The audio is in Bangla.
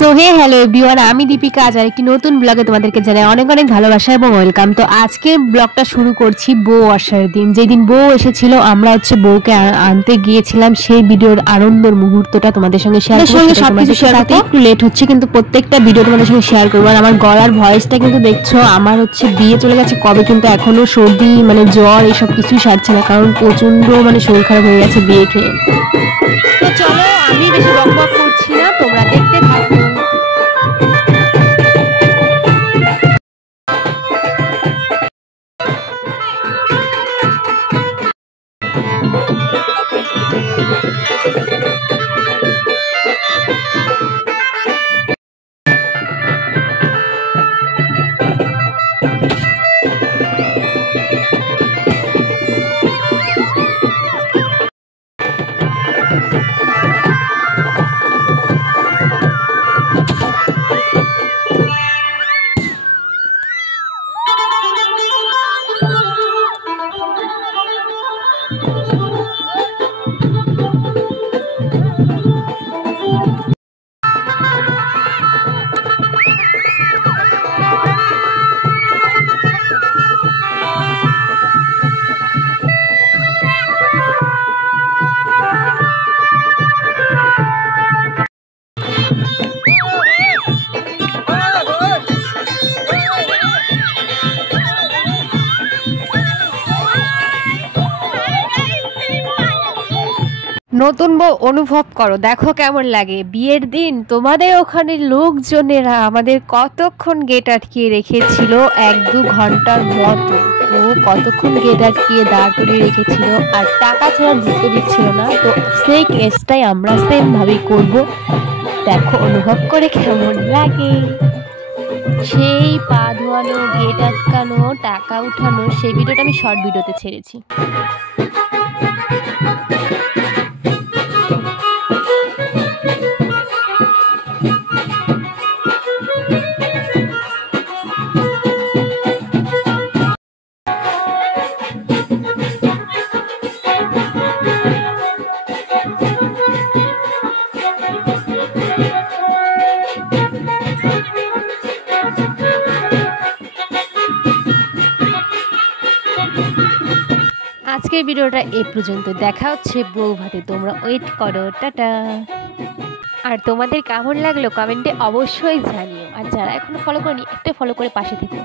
সো হে হ্যালো এভরিওয়ান, আমি দীপিকা। আজ আরেকটি নতুন ব্লগে তোমাদেরকে জানাই অনেক অনেক ভালোবাসা এবং ওয়েলকাম। তো আজকে ব্লগটা শুরু করছি বউ আসার দিন, যেদিন বউ এসেছিল। আমরা বউকে আনতে গিয়েছিলাম, সেই ভিডিওর আনন্দের মুহূর্তটা তোমাদের সঙ্গে শেয়ার করব। সবকিছু শেয়ার করতে একটু লেট হচ্ছে, কিন্তু প্রত্যেকটা ভিডিও তোমাদের সঙ্গে শেয়ার করবো। আর আমার গলার ভয়েসটা কিন্তু দেখছো, আমার বিয়ে চলে গেছে কবে, কিন্তু এখনো সর্দি জ্বর এইসব কিছুই সারছে না, কারণ প্রচন্ড শরীর খারাপ হয়ে গেছে বিয়ে খেয়ে। তো চলো, আমি বেশি বকবক করছি না, তোমরা দেখতে থাকো। নতুন বউ অনুভব করো, দেখো কেমন লাগে বিয়ের দিন। তোমাদের ওখানে লোকজনেরা আমাদের কতক্ষণ গেট আটকিয়ে রেখেছিল, 1-2 ঘন্টার মতো। তো কতক্ষণ গেট আটকিয়ে দাঁড় করিয়ে রেখেছিল, আর টাকা ছাড়া ঢুকতে দিচ্ছিল না। তো সেই কেসটাই আমরা সেম ভাবেই করব। দেখো অনুভব করে কেমন লাগে। সেই পা ধোয়ানো, গেট আটকানো, টাকা উঠানো, সেই ভিডিওটা আমি শর্ট ভিডিওতে ছেড়েছি। আজকের ভিডিওটা এই পর্যন্ত, দেখা হচ্ছে বউ ভাতে। তোমরা ওয়েট করো, টাটা। আর তোমাদের কেমন লাগলো কমেন্টে অবশ্যই জানিও। আর যারা এখনো ফলো করনি, একটা ফলো করে পাশে থেকো।